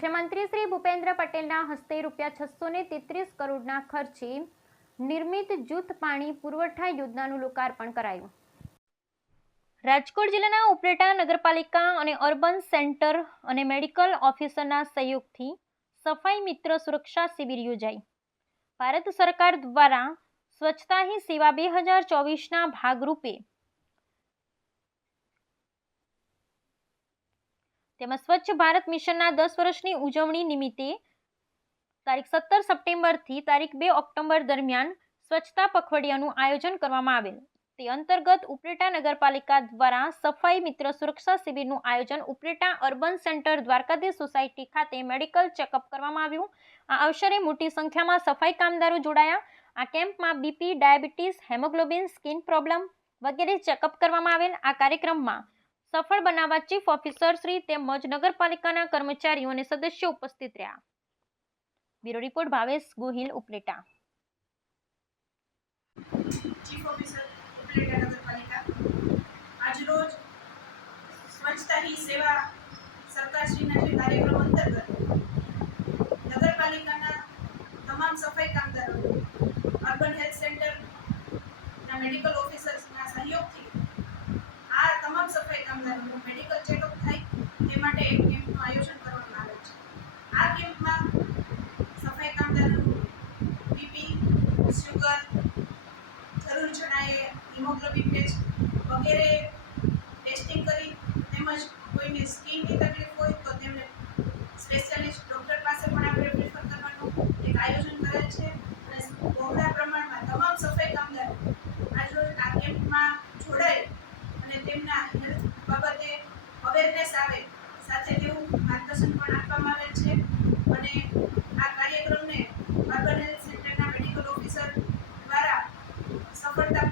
મુખ્યમંત્રી શ્રી ભૂપેન્દ્ર પટેલના હસ્તે રૂપિયા છસો ને તેત્રીસ કરોડના ખર્ચે નિર્મિત જૂથ પાણી પુરવઠા યોજનાનું લોકાર્પણ કરાયું. રાજકોટ જિલ્લાના ઉપરેટા નગરપાલિકા અને અર્બન સેન્ટર અને મેડિકલ ઓફિસરના સહયોગથી સફાઈ મિત્ર સુરક્ષા શિબિર યોજાઈ. ભારત સરકાર દ્વારા સ્વચ્છતા હી સેવા બે હજાર ચોવીસના ભાગરૂપે તેમજ સ્વચ્છ ભારત મિશનના દસ વર્ષની ઉજવણી નિમિત્તે તારીખ સત્તર સપ્ટેમ્બરથી તારીખ બે ઓક્ટોબર દરમિયાન સ્વચ્છતા પખવાડિયાનું આયોજન કરવામાં આવેલ. તે અંતર્ગત ઉપરેટા નગરપાલિકા દ્વારા સફાઈ મિત્ર સુરક્ષા શિબિરનું આયોજન Upleta urban centre Dwarkadhish society ખાતે મેડિકલ ચેકઅપ કરવામાં આવ્યું. આ અવસરે મોટી સંખ્યામાં સફાઈ કામદારો જોડાયા. આ કેમ્પમાં BP, diabetes, haemoglobin, skin problem વગેરે ચેકઅપ કરવામાં આવેલ. આ કાર્યક્રમમાં સફળ બનાવવા ચીફ ઓફિસર શ્રી તેમજ નગરપાલિકાના કર્મચારીઓ અને સદસ્યો ઉપસ્થિત રહ્યા. Bureau report Bhavesh Gohil, Upleta. સ્વચ્છતા હી સેવા સરકારશ્રીના જે કાર્યક્રમ અંતર્ગત નગરપાલિકાના તમામ સફાઈ કામદારો અર્બન હેલ્થ સેન્ટરના મેડિકલ ઓફિસર્સના સહયોગથી આ તમામ સફાઈ કામદારોનું મેડિકલ ચેકઅપ થાય તે માટે એક કેમ્પનું આયોજન કરવામાં આવે છે. આ કેમ્પમાં સફાઈ કામદારોનું બીપી શુગર, જરૂર જણાયે હિમોગ્લોબિન ટેસ્ટ વગેરે ટેસ્ટિંગ કરી તેમજ કોઈને સ્કીનની તકલીફ હોય તો તેમને સ્પેશિયાલિસ્ટ ડૉક્ટર પાસે પણ આપણે પ્રિફર કરવાનું એક આયોજન કરેલ છે. અને બહોળા પ્રમાણમાં તમામ સફાઈ કામદારો આજરોજ આ કેમ્પમાં જોડાય અને તેમના હેલ્થ બાબતે અવેરનેસ આવે સાથે તેવું માર્ગદર્શન પણ આપવામાં આવેલ છે. અને આ કાર્યક્રમને અર્બન હેલ્થ સેન્ટરના મેડિકલ ઓફિસર દ્વારા સફળતા